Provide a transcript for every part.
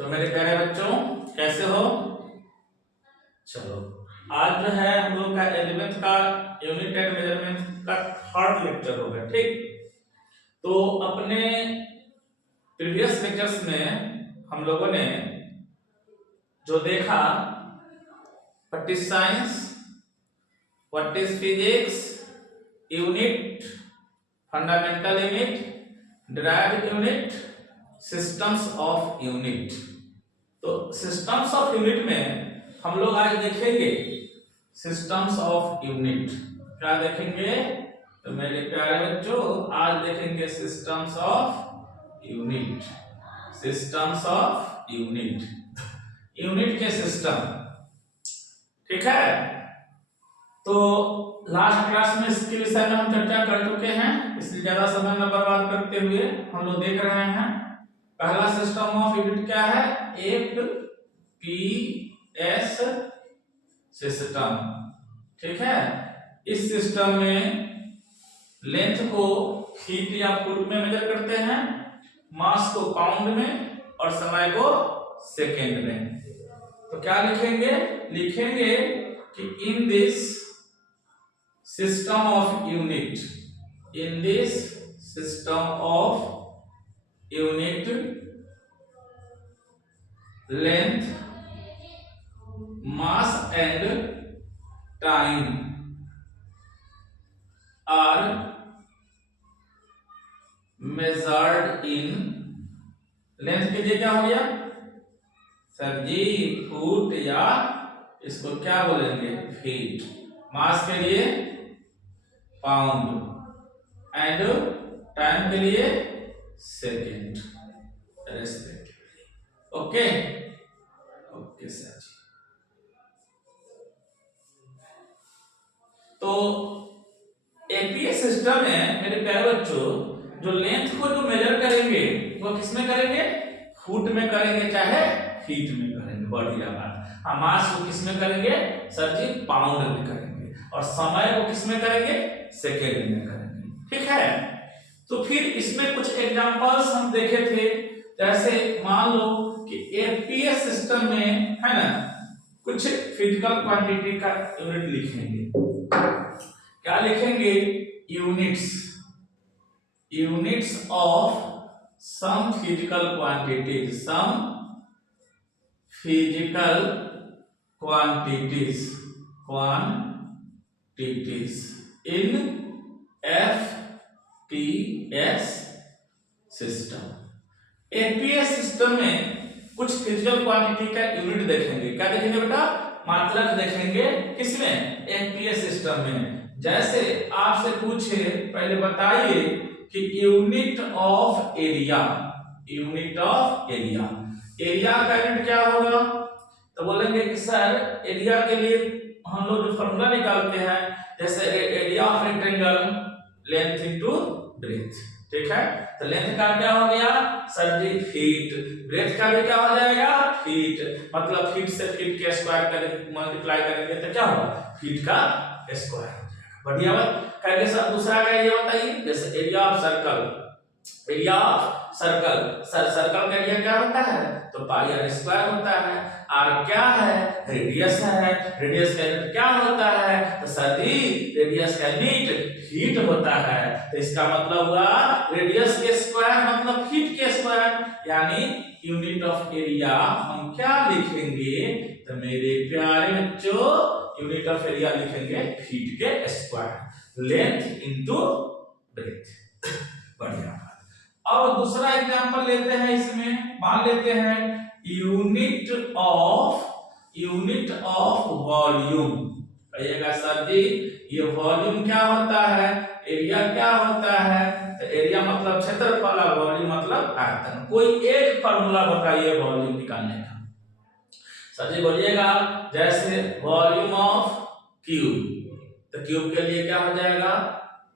तो मेरे प्यारे बच्चों कैसे हो? चलो आज जो है हम लोग का 11th का यूनिट एंड मेजरमेंट का थर्ड लेक्चर होगा। ठीक, तो अपने प्रीवियस लेक्चर्स में हम लोगों ने जो देखा what is science, what is physics, unit, fundamental unit, derived unit, systems of unit. तो सिस्टम्स ऑफ यूनिट में हम लोग आज देखेंगे सिस्टम्स ऑफ यूनिट। क्या देखेंगे? तो मेरे प्यारे बच्चों आज देखेंगे systems of unit. Systems of unit, unit के सिस्टम। ठीक है, तो लास्ट क्लास में इसके विषय में हम चर्चा कर चुके हैं, इसलिए ज्यादा समय न बर्बाद करते हुए हम लोग देख रहे हैं। पहला सिस्टम ऑफ यूनिट क्या है? एक पीएस सिस्टम। ठीक है, इस सिस्टम में लेंथ को फीट या फुट में मेजर करते हैं, मास को पाउंड में और समय को सेकेंड में। तो क्या लिखेंगे? लिखेंगे कि in this system of unit, in this system of unit length, mass and time are measured in. Length के लिए क्या हो गया सर जी? फुट या इसको क्या बोलेंगे? फीट। मास के लिए पाउंड एंड टाइम के लिए second respectively. Okay okay sir ji. तो एपीएस सिस्टम में मेरे प्यारे बच्चों जो लेंथ को जो मेजर करेंगे वो किसमें करेंगे? फुट में करेंगे चाहे फीट में करेंगे। बढ़िया बात। हाँ, मास को किसमें करेंगे सर जी? पाउंड में करेंगे। और समय को किसमें करेंगे? सेकेंड में करेंगे। ठीक है, तो फिर इसमें कुछ एग्जांपल्स हम देखे थे। जैसे मान लो कि एपीएस सिस्टम में है ना कुछ फिजिकल क्वांटिटी का यूनिट लिखेंगे। क्या लिखेंगे? Units, units of some physical quantities, some physical quantities, quantities in APS system. एपीएस सिस्टम में कुछ फिजिकल क्वांटिटी का यूनिट देखेंगे। क्या देखेंगे बेटा? मात्रक देखेंगे। किसमें? एपीएस सिस्टम में। जैसे आपसे पूछे, पहले बताइए कि unit of area, unit of area, area का यूनिट क्या होगा? तो बोलेंगे कि सर एरिया के लिए हम लोग जो फॉर्मूला निकालते हैं, जैसे area of rectangle length into breadth. ठीक है, तो लेंथ का क्या हो गया सर जी? फीट। ब्रेथ का भी क्या हो जाएगा? फीट। मतलब फीट से फीट के स्क्वायर करेंगे, मल्टीप्लाई करेंगे तो क्या होगा? फीट का स्क्वायर हो जाएगा। बढ़िया बात। करेंगे सर दूसरा का ये बताइए, जैसे area of circle, area of circle, circle का एरिया क्या होता है? तो पाई आर स्क्वायर होता है। आर क्या है? रेडियस है। रेडियस का यूनिट क्या होता है? तो सर जी रेडियस का यूनिट फीट होता है। तो इसका मतलब हुआ रेडियस के स्क्वायर मतलब फीट के स्क्वायर, यानी यूनिट ऑफ एरिया हम क्या लिखेंगे? तो मेरे प्यारे बच्चों यूनिट ऑफ एरिया लिखेंगे फीट के स्क्वायर, लेंथ इनटू ब्रेथ। बढ़िया। अब दूसरा एग्जांपल लेते हैं। इसमें मान लेते हैं यूनिट ऑफ वॉल्यूम। कहिएगा सर जी ये वॉल्यूम क्या होता है? एरिया क्या होता है? तो एरिया मतलब क्षेत्रफल और वॉल्यूम मतलब आयतन। कोई एक फार्मूला बताइए वॉल्यूम निकालने का। सर जी बोलिएगा, जैसे वॉल्यूम ऑफ क्यूब, तो क्यूब के लिए क्या हो जाएगा?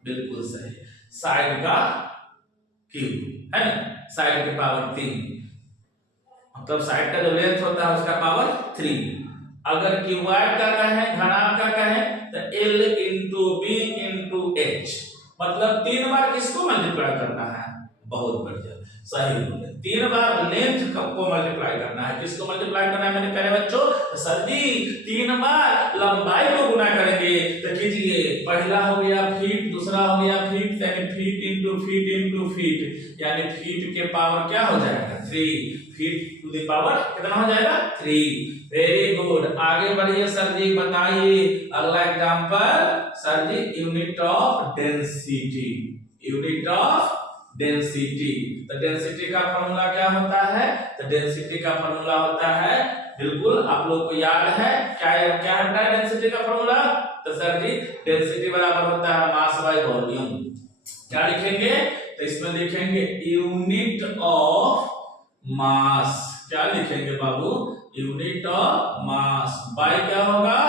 बिल्कुल सही, साइड का क्यूब है ना, साइड की पावर 3, मतलब साइड का जो लेंथ होता है उसका पावर 3। अगर क्यूबॉइड का कहें, घनाभ का कहें तो L into B into H, मतलब 3 बार किसको मल्टीप्लाई करना है? बहुत बढ़िया, सही बोले। 3 बार लेंथ को मल्टीप्लाई करना है। किसको मल्टीप्लाई करना है मेरे प्यारे बच्चों? तो सर जी 3 बार लंबाई को गुना करेंगे। तो कीजिए, पहला हो गया फीट, दूसरा हो गया फीट, यानी feet into feet into feet, यानी फीट के पावर क्या हो जाएगा 3, फीट टू द पावर कितना हो जाएगा 3। वेरी गुड, आगे बढ़िए सर जी, बताइए अगला example. Sir ji unit of density, unit of density. तो डेंसिटी का फॉर्मूला क्या होता है? तो डेंसिटी का फॉर्मूला होता है, बिल्कुल आप लोग को याद है, क्या क्या होता है डेंसिटी का फॉर्मूला? तो सर जी डेंसिटी बराबर होता है मास बाय वॉल्यूम। क्या लिखेंगे? तो इसमें लिखेंगे यूनिट ऑफ मास। क्या लिखेंगे बाबू? यूनिट ऑफ मास बाय क्या होगा?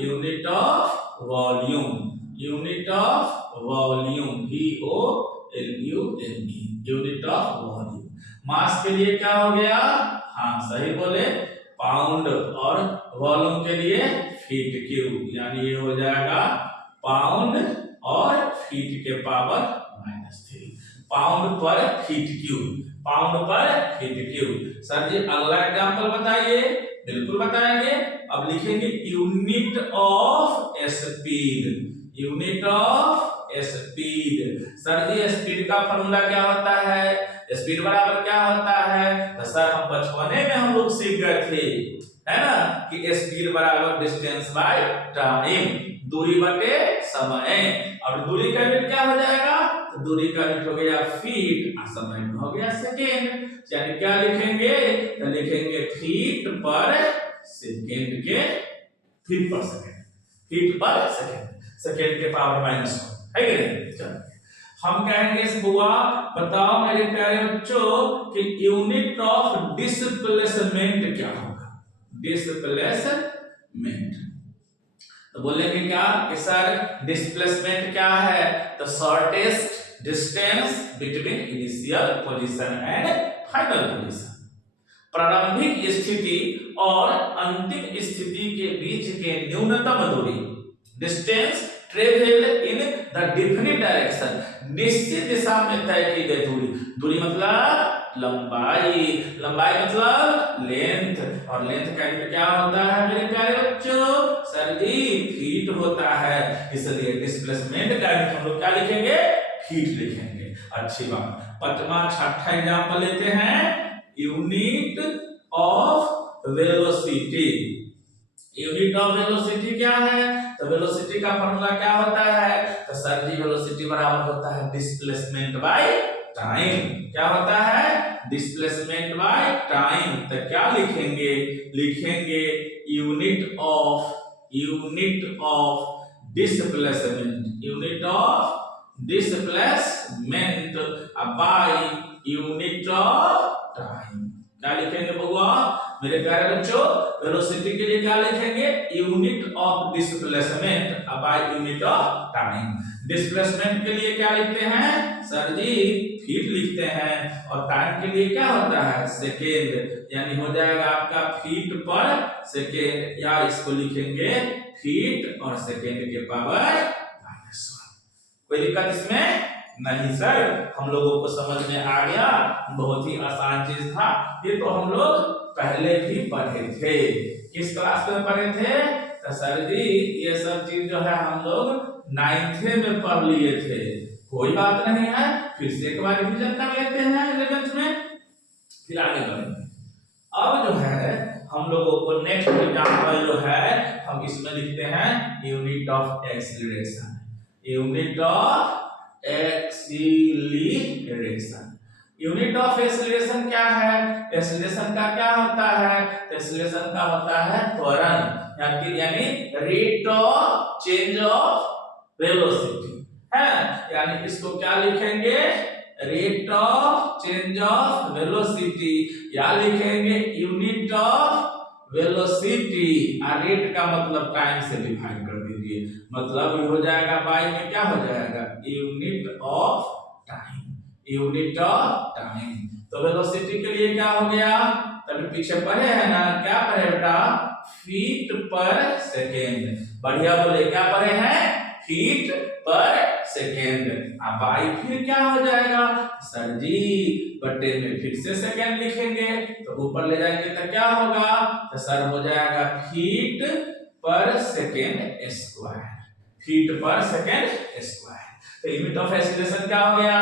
Unit of volume, unit of volume, VOLUME, unit of volume. Mass के लिए क्या हो गया? हाँ सही बोले, पाउंड, और वॉल्यूम के लिए फीट क्यूब, यानी ये हो जाएगा पाउंड और फीट के power -3, pound per feet cube, pound per feet cube. Sir ji अगला एग्जांपल बताइए। बिल्कुल बताएंगे। अब लिखेंगे unit of speed, unit of speed. Sir ji speed का फॉर्मूला क्या होता है? स्पीड बराबर क्या होता है? तो सर हम बचपने में हम लोग सीख गए थे, है ना, कि स्पीड बराबर डिस्टेंस बाय टाइम, दूरी बटे समय। और दूरी का यूनिट क्या हो जाएगा? तो दूरी का यूनिट हो गया फीट और समय का हो गया सेकेंड। यानी क्या लिखेंगे? तो लिखेंगे फीट पर सेकेंड के, फीट पर सेकेंड, फीट पर सेकेंड, सेकेंड के पावर -1 है कि नहीं? चलो हम कहेंगे इस बुआ, बताओ मेरे प्यारे बच्चों कि यूनिट ऑफ डिस्प्लेसमेंट क्या होगा? डिस्प्लेसमेंट तो बोलेंगे क्या कि सर डिस्प्लेसमेंट क्या है? तो shortest distance between initial position and final position, प्रारंभिक स्थिति और अंतिम स्थिति के बीच के न्यूनतम दूरी, distance travel in the definite direction, निश्चित दिशा में तय की गई दूरी, दूरी मतलब लंबाई, लंबाई मतलब लेंथ, और लेंथ का यूनिट क्या होता है मेरे प्यारे बच्चों? सर जी फीट होता है, इसलिए डिस्प्लेसमेंट का यूनिट हम लोग क्या लिखेंगे? फीट लिखेंगे। अच्छी बात। पांचवा छठा एग्जांपल लेते हैं, unit of velocity. Unit of velocity क्या है? तो वेलोसिटी का फॉर्मूला क्या होता है? तो सर जी वेलोसिटी बराबर होता है डिस्प्लेसमेंट बाय टाइम। क्या होता है? Displacement by time. तो क्या लिखेंगे? लिखेंगे unit of displacement, unit of displacement by unit of time. क्या लिखेंगे बउआ मेरे प्यारे बच्चों? वेलोसिटी के लिए क्या लिखेंगे? Unit of displacement by unit of time. Displacement के लिए क्या लिखते हैं? सर जी फीट लिखते हैं, और टाइम के लिए क्या होता है? सेकेंड, यानी हो जाएगा आपका फीट पर सेकेंड, या इसको लिखेंगे फीट और सेकेंड के पावर -1। कोई दिक्कत इसमें नहीं सर, हम लोगों को समझ में आ गया, बहुत ही आसान चीज था ये, तो हम लोग पहले भी पढ़े थे। किस क्लास में पढ़े थे? तो सर जी ये सब चीज जो है हम लोग 9th में पढ़ लिए थे। कोई बात नहीं है, फिर से एक बार रिवीजन कर लेते हैं 11th में, फिर आगे बढ़ेंगे। अब जो है हम लोगों को नेक्स्ट एग्जांपल जो है हम इसमें लिखते हैं unit of acceleration, unit of acceleration. Unit of acceleration क्या है? एक्सीलरेशन का क्या होता है? एक्सीलरेशन का होता है त्वरण, यानी rate of change of velocity है, यानी इसको क्या लिखेंगे? Rate of change of velocity, या लिखेंगे यूनिट ऑफ वेलोसिटी। रेट का मतलब टाइम से डिवाइड कर दीजिए, मतलब हो जाएगा बाय में क्या हो जाएगा? Unit of time, unit of time. तो वेलोसिटी के लिए क्या हो गया? तभी पीछे पढ़े हैं ना, क्या पढ़े बेटा? फीट पर सेकेंड। बढ़िया बोले, क्या पढ़े हैं? फीट पर सेकेंड। अब आई फिर क्या हो जाएगा सर जी, बट्टे में फिर से सेकेंड लिखेंगे तो ऊपर ले जाएंगे तो क्या होगा, तो सर हो जाएगा फीट पर सेकेंड स्क्वायर, फीट पर सेकेंड स्क्वायर। तो यूनिट ऑफ एक्सीलरेशन क्या हो गया,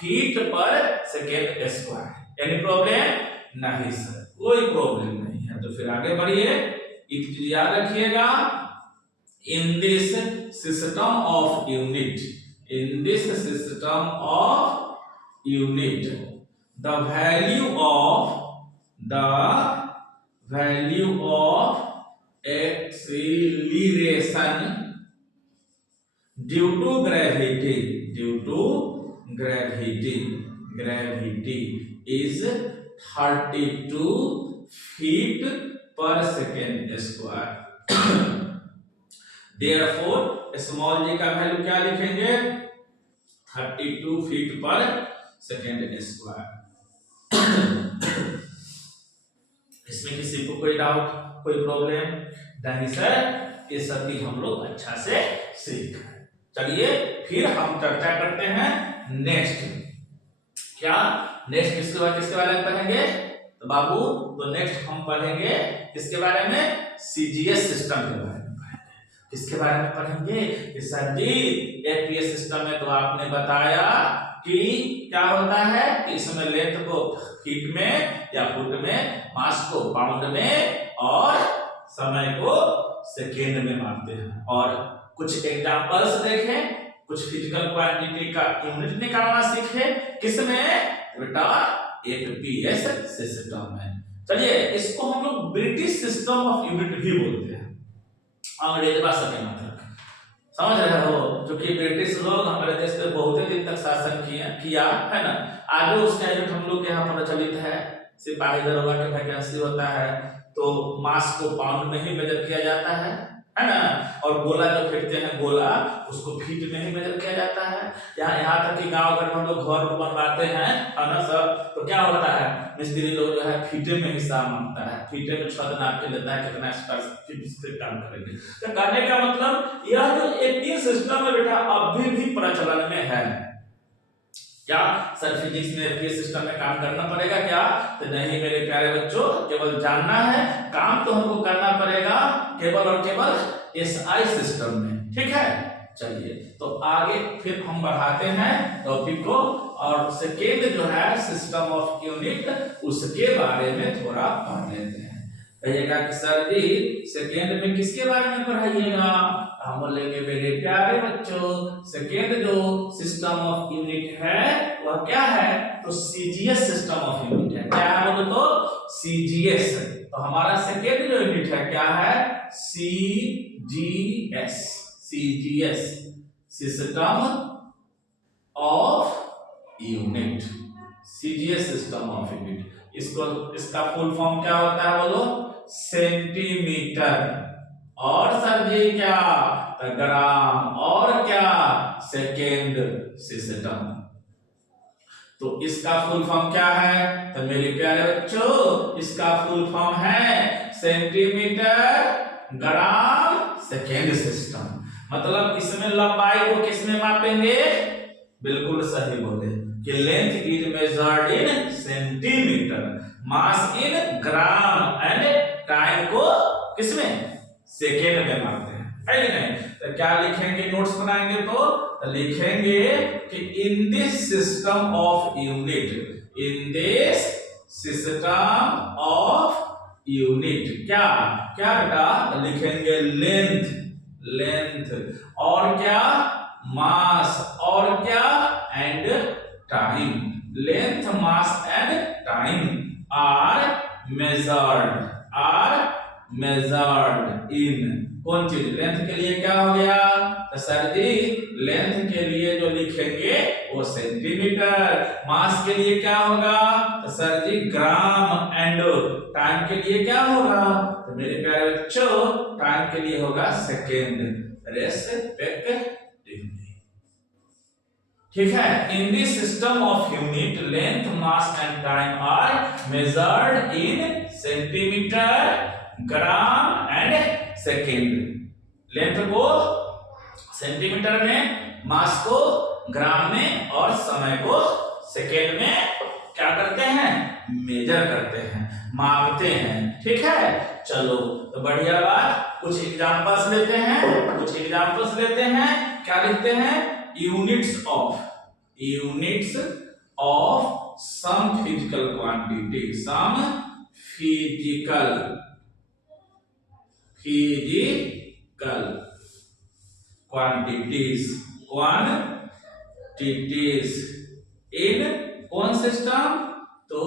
फीट पर सेकेंड स्क्वायर। Any problem? नहीं सर, कोई प्रॉब्लम नहीं है। तो फिर आगे बढ़िए, एक चीज याद रखिएगा, इन this system of unit, in this system of unit, the value of acceleration due to gravity is 32 feet per second square। Therefore small g का वैल्यू क्या लिखेंगे, 32 फीट पर सेकेंड स्क्वायर। इसमें किसी को कोई डाउट, कोई प्रॉब्लम? नहीं सर, ये सब भी हम लोग अच्छा से सीख गए। चलिए फिर हम चर्चा करते हैं नेक्स्ट। क्या नेक्स्ट किसके बारे में पढ़ेंगे? तो बाबू तो नेक्स्ट हम पढ़ेंगे किसके बारे में, सीजीएस सिस्टम के बारे में। किसके बारे में पढ़ेंगे कि सर जी एपीएस सिस्टम में तो आपने बताया कि क्या होता है कि इसमें लेंथ को फीट में या फुट में, मास को पाउंड में और समय को सेकेंड में मापते हैं। और कुछ एग्जांपल्स देखें, कुछ फिजिकल क्वांटिटी का यूनिट निकालना सीखे, किसमें बेटा, एपीएस सिस्टम में। चलिए इसको हम लोग ब्रिटिश सिस्टम ऑफ यूनिट भी बोलते हैं, अंग्रेज भाषा के मतलब, समझ रहे हो? क्योंकि ब्रिटिश लोग हमारे देश पे बहुत दिन तक शासन किया है ना। आज उसका यूनिट हम लोग के यहाँ प्रचलित है, सिपाही दरोगा के वैकेंसी होता है तो मास को पाउंड में ही मेजर किया जाता है ना। और गोला जो फेंकते हैं गोला, उसको फीट में ही मेजर किया जाता है। यहाँ तक कि गांव घर में हम लोग घर बनवाते हैं है ना सर, तो क्या होता है, मिस्त्री लोग जो है फीटे में हिसाब मांगता है, फीटे में छत नाप के लेता है कितना स्क्वायर फीट काम करेंगे। तो कहने का मतलब यह जो एपीएस सिस्टम है बेटा अभी भी प्रचलन में है। क्या सर फिजिक्स में एपीएस सिस्टम में काम करना पड़ेगा क्या? तो नहीं मेरे प्यारे बच्चों, केवल जानना है, काम तो हमको करना पड़ेगा केवल और केवल एसआई सिस्टम में। ठीक है, चलिए तो आगे फिर हम बढ़ाते हैं टॉपिक को, और सेकेंड जो है सिस्टम ऑफ यूनिट, उसके बारे में थोड़ा पढ़ लेते हैं। कहिएगा कि सर जी सेकेंड में किसके बारे में पढ़ाइएगा? हम बोलेंगे मेरे प्यारे बच्चों, सेकेंड जो सिस्टम ऑफ यूनिट है वह क्या है, तो सीजीएस सिस्टम ऑफ यूनिट है। क्या है बोलो तो, सीजीएस। तो हमारा सेकेंड जो यूनिट है क्या है, CGS, CGS system of unit, CGS system of unit. इसका फुल फॉर्म क्या होता है बोलो, सेंटीमीटर, और सर जी क्या, ग्राम, और क्या, सेकेंड सिस्टम। तो इसका फुल फॉर्म क्या है, तो मेरे प्यारे बच्चों इसका फुल फॉर्म है सेंटीमीटर, ग्राम, सेकेंड सिस्टम। मतलब इसमें लंबाई को किसमें मापेंगे, बिल्कुल सही बोले कि length is measured in centimetre, mass in gram and time को किसमें, सेकेंड में मापते हैं, है कि नहीं? तो क्या लिखेंगे, नोट्स बनाएंगे तो लिखेंगे कि in this system of unit, in this system of unit क्या क्या बेटा, लिखेंगे लेंथ, लेंथ, और क्या, मास, और क्या, and time. Length, mass and time are measured in, कौन चीज, लेंथ के लिए क्या हो गया, तो सर जी लेंथ के लिए जो लिखेंगे वो सेंटीमीटर, मास के लिए क्या होगा, तो sir ji gram, and time के लिए क्या होगा, तो मेरे प्यारे बच्चों टाइम के लिए होगा सेकेंड, रेस्पेक्टिवली। ठीक है, in this system of unit length, mass and time are measured in centimetre, gram and second. Length को सेंटीमीटर में, मास को ग्राम में और समय को सेकेंड में क्या करते हैं, मेजर करते हैं, मापते हैं। ठीक है, चलो तो बढ़िया बात। कुछ एग्जांपल्स लेते हैं। क्या लिखते हैं, units of some physical quantity, some physical quantities in कौन सिस्टम, तो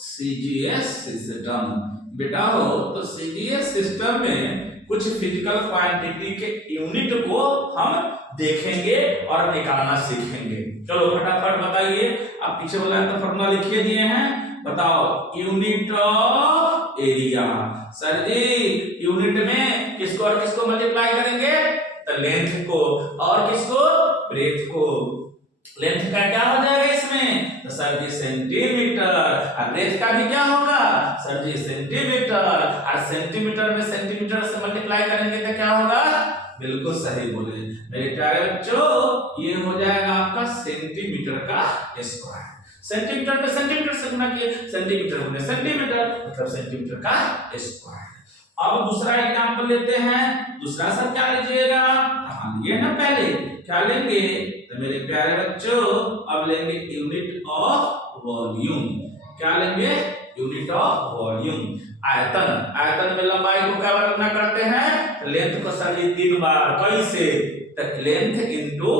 CGS सिस्टम। बेटा हो तो CGS सिस्टम में कुछ फिजिकल क्वांटिटी के यूनिट को हम देखेंगे और निकालना सीखेंगे। चलो फटाफट बताइए, आप पीछे वाला तो फॉर्मूला लिखिए दिए हैं, बताओ। Unit of area, sir ji unit में किसको और किसको मल्टीप्लाई करेंगे, तो लेंथ को और किसको, ब्रेथ को। लेंथ का क्या हो जाएगा इसमें, तो सर जी सेंटीमीटर, और ब्रेथ का भी क्या होगा, सर जी सेंटीमीटर, और सेंटीमीटर में सेंटीमीटर से मल्टीप्लाई करेंगे तो क्या होगा, बिल्कुल सही बोले मेरे प्यारे बच्चों, ये हो जाएगा आपका सेंटीमीटर का स्क्वायर। सेंटीमीटर में सेंटीमीटर से गुना किए, सेंटीमीटर गुने सेंटीमीटर मतलब सेंटीमीटर का स्क्वायर। अब दूसरा एग्जांपल लेते हैं। दूसरा सर क्या लीजिएगा, हाँ ये ना पहले क्या लेंगे, तो मेरे प्यारे बच्चों अब लेंगे यूनिट ऑफ वॉल्यूम। क्या लेंगे, यूनिट ऑफ वॉल्यूम। आयतन में लंबाई को क्या बार गुना करते हैं, लेंथ को सर 3 बार, कैसे, length into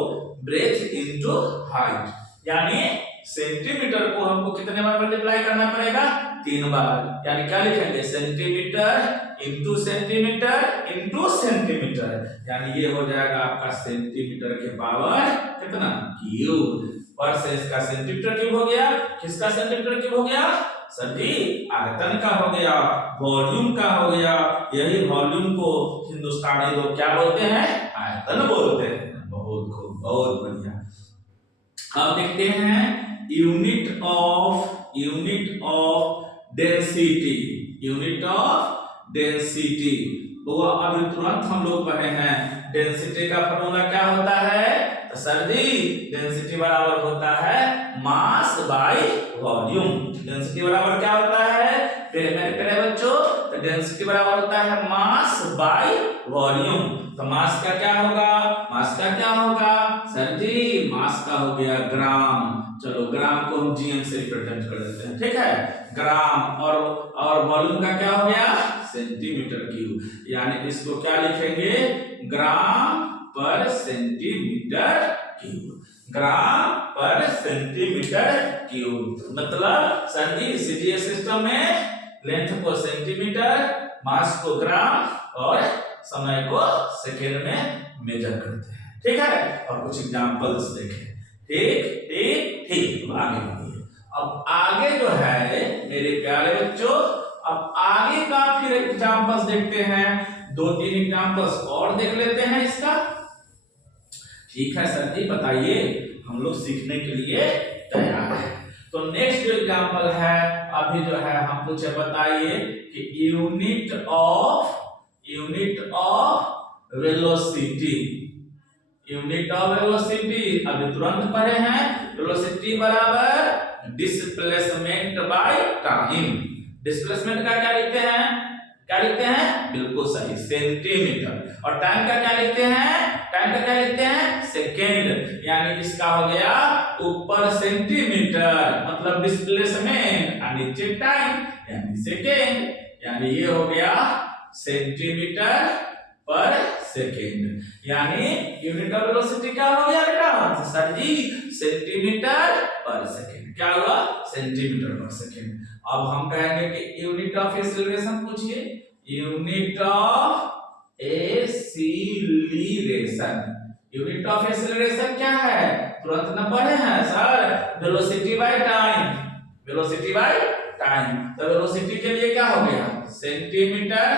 breadth into height, यानी सेंटीमीटर को हमको कितने बार मल्टीप्लाई करना पड़ेगा, 3 बार। यानी क्या लिखेंगे, centimetre into centimetre into centimetre, यानी ये हो जाएगा आपका सेंटीमीटर के पावर कितना, क्यूब। पर से इसका सेंटीमीटर क्यूब हो गया, किसका सेंटीमीटर क्यूब हो गया, सर जी आयतन का हो गया, वॉल्यूम का हो गया। यही वॉल्यूम को हिंदुस्तानी लोग क्या बोलते हैं, आयतन बोलते हैं। बहुत खूब, बहुत बढ़िया। अब देखते हैं यूनिट ऑफ डेंसिटी। तो अभी तुरंत हम लोग पढ़े हैं, डेंसिटी का फॉर्मूला क्या होता है, तो सर जी डेंसिटी बराबर होता है मास बाय वॉल्यूम। डेंसिटी बराबर क्या होता है मेरे बच्चों, तो डेंसिटी बराबर होता है मास बाय वॉल्यूम। तो मास का क्या होगा, सर जी मास का हो गया ग्राम। चलो ग्राम को हम जीएम से रिप्रेजेंट कर देते हैं, ठीक है, ग्राम। और वॉल्यूम का क्या हो गया, सेंटीमीटर क्यूब। यानी इसको क्या लिखेंगे, ग्राम पर सेंटीमीटर क्यूब, ग्राम पर सेंटीमीटर क्यूब। मतलब सर जी सीजीएस सिस्टम में लेंथ को सेंटीमीटर, मास को ग्राम और समय को सेकेंड में मेजर करते हैं। ठीक है, और कुछ एग्जांपल्स देखें। ठीक आगे बढ़िए। अब आगे जो है मेरे प्यारे बच्चों, अब आगे का फिर एग्जांपल्स देखते हैं। 2-3 एग्जांपल्स और देख लेते हैं इसका। ठीक है सर जी बताइए, हम लोग सीखने के लिए तैयार हैं। तो नेक्स्ट जो एग्जांपल है अभी जो है हम पूछे, बताइए कि यूनिट ऑफ वेलोसिटी अभी तुरंत पढ़े हैं। वेलोसिटी बराबर डिस्प्लेसमेंट बाय टाइम। डिस्प्लेसमेंट का क्या लिखते हैं, बिल्कुल सही सेंटीमीटर। और टाइम का क्या लिखते हैं, सेकेंड। यानी इसका हो गया ऊपर सेंटीमीटर मतलब डिस्प्लेसमेंट और नीचे टाइम यानी सेकेंड। यानी ये हो गया सेंटीमीटर पर सेकेंड। यानी यूनिट ऑफ वेलोसिटी क्या हो गया बेटा, सर जी सेंटीमीटर पर सेकेंड। क्या हुआ, सेंटीमीटर पर सेकेंड। अब हम कहेंगे कि यूनिट ऑफ एक्सीलरेशन पूछिए। यूनिट ऑफ एक्सीलरेशन क्या है, तुरंत न पढ़े हैं सर, वेलोसिटी बाय टाइम। तो वेलोसिटी के लिए क्या हो गया, सेंटीमीटर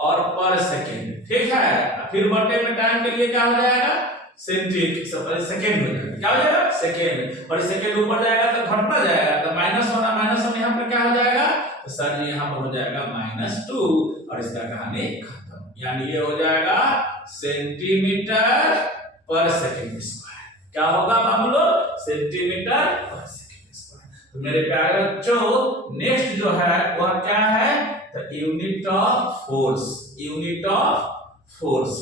और पर सेकेंड। ठीक है, फिर बटे में टाइम के लिए क्या हो जाएगा, सेकेंड हो जाएगा। क्या हो जाएगा, सेकेंड। और सेकेंड ऊपर जाएगा तो घटना जाएगा, तो माइनस वन यहाँ पर क्या हो जाएगा, तो सर जी यहाँ पर हो जाएगा -2 और इसका कहानी खत्म। यानी ये हो जाएगा सेंटीमीटर पर सेकेंड स्क्वायर। क्या होगा हम लोग, सेंटीमीटर पर सेकंड स्क्वायर। तो मेरे प्यारे बच्चों नेक्स्ट जो है वह क्या है, तो unit of force. Unit of force,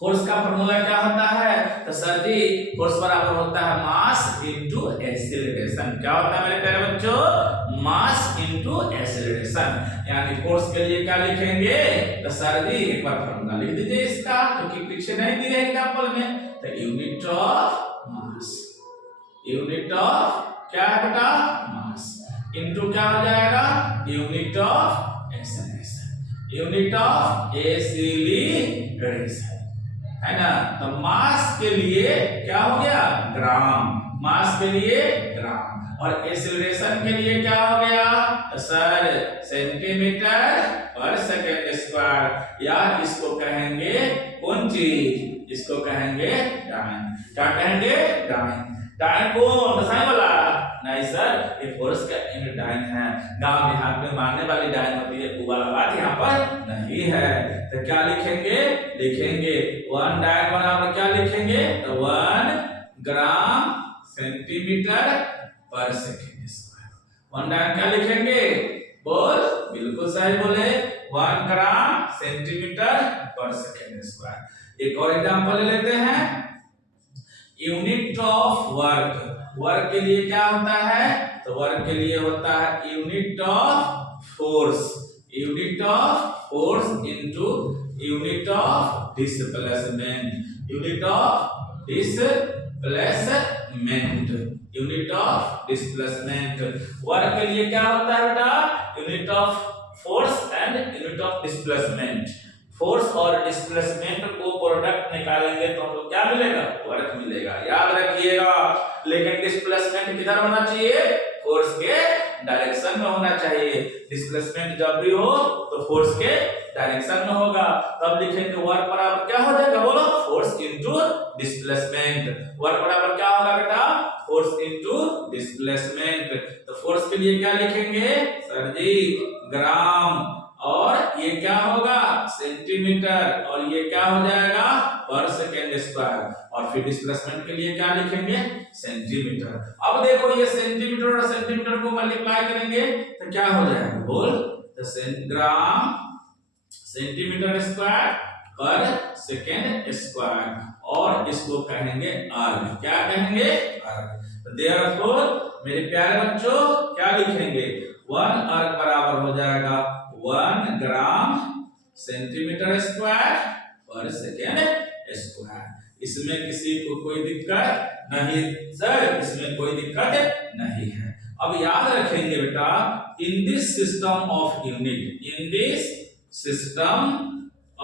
force का फॉर्मूला क्या होता है, तो सर जी फोर्स बराबर होता है मास इनटू एक्सीलरेशन। क्या होता है मेरे प्यारे बच्चों, मास इनटू एक्सीलरेशन। यानी फोर्स के लिए क्या लिखेंगे, तो सर जी एक बार फॉर्मूला लिख दीजिए इसका, क्योंकि पीछे नहीं दिया एग्जांपल में। तो unit of mass, unit of क्या है बेटा, मास, इनटू क्या हो जाएगा, unit of acceleration, unit of acceleration, है ना। तो मास के लिए क्या हो गया, ग्राम, मास के लिए ग्राम, और एक्सीलरेशन के लिए क्या हो गया, तो सर सेंटीमीटर पर सेकंड स्क्वायर, या इसको कहेंगे कौन चीज, इसको कहेंगे डाइन। क्या कहेंगे, डाइन। डाइन को दसाई वाला नहीं सर, ये फोर्स का यूनिट डाइन है। गांव देहात में मारने वाली डाइन होती है, वो वाला बात यहाँ पर नहीं है। तो क्या लिखेंगे, लिखेंगे 1 डाइन बराबर क्या लिखेंगे, तो 1 ग्राम सेंटीमीटर पर सेकंड स्क्वायर। 1 डाइन क्या लिखेंगे, बोल, बिल्कुल सही बोले, 1 ग्राम सेंटीमीटर पर सेकंड स्क्वायर। एक और एग्जांपल लेते हैं, यूनिट ऑफ वर्क। वर्क के लिए क्या होता है, तो वर्क के लिए होता है unit of force, unit of force into unit of displacement, unit of displacement, unit of displacement. Work के लिए क्या होता है बेटा, unit of force and unit of displacement. Force और डिस्प्लेसमेंट को प्रोडक्ट निकालेंगे तो हमको क्या मिलेगा, वर्क मिलेगा, याद रखिएगा। लेकिन डिस्प्लेसमेंट किधर होना चाहिए, फोर्स के डायरेक्शन में होना चाहिए। डिस्प्लेसमेंट जब भी हो तो फोर्स के डायरेक्शन में होगा। तब लिखेंगे वर्क बराबर क्या हो जाएगा, बोलो, फोर्स इनटू डिस्प्लेसमेंट। वर्क बराबर क्या होगा बेटा, फोर्स इनटू डिस्प्लेसमेंट। तो फोर्स के लिए क्या लिखेंगे, सर जी ग्राम, और ये क्या होगा, सेंटीमीटर, और ये क्या हो जाएगा, पर सेकेंड स्क्वायर। और फिर डिस्प्लेसमेंट के लिए क्या लिखेंगे, सेंटीमीटर। अब देखो ये सेंटीमीटर और सेंटीमीटर को मल्टीप्लाई करेंगे तो क्या हो जाएगा, बोल, तो ग्राम सेंटीमीटर स्क्वायर पर सेकेंड स्क्वायर, और इसको कहेंगे अर्ग। क्या कहेंगे, अर्ग। तो देयरफॉर मेरे प्यारे बच्चों क्या लिखेंगे, 1 अर्ग बराबर हो जाएगा 1 ग्राम सेंटीमीटर स्क्वायर पर सेकेंड स्क्वायर। इसमें किसी को कोई दिक्कत नहीं सर, इसमें कोई दिक्कत नहीं है। अब याद रखेंगे बेटा, इन this system of unit, in this system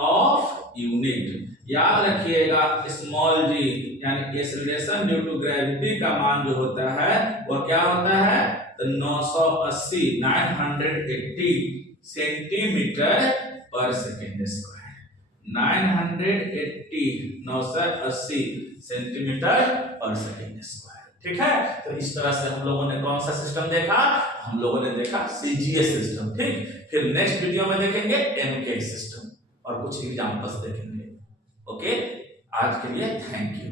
of unit, याद रखिएगा स्मॉल जी यानी एक्सीलरेशन ड्यू टू ग्रेविटी का मान जो होता है वह क्या होता है, तो 980 सेंटीमीटर पर सेकेंड स्क्वायर। 980 सेंटीमीटर पर सेकेंड स्क्वायर। ठीक है, तो इस तरह से हम लोगों ने कौन सा सिस्टम देखा, हम लोगों ने देखा सीजीएस सिस्टम। ठीक, फिर नेक्स्ट वीडियो में देखेंगे एमके सिस्टम और कुछ एग्जांपल्स देखेंगे। ओके, आज के लिए थैंक यू।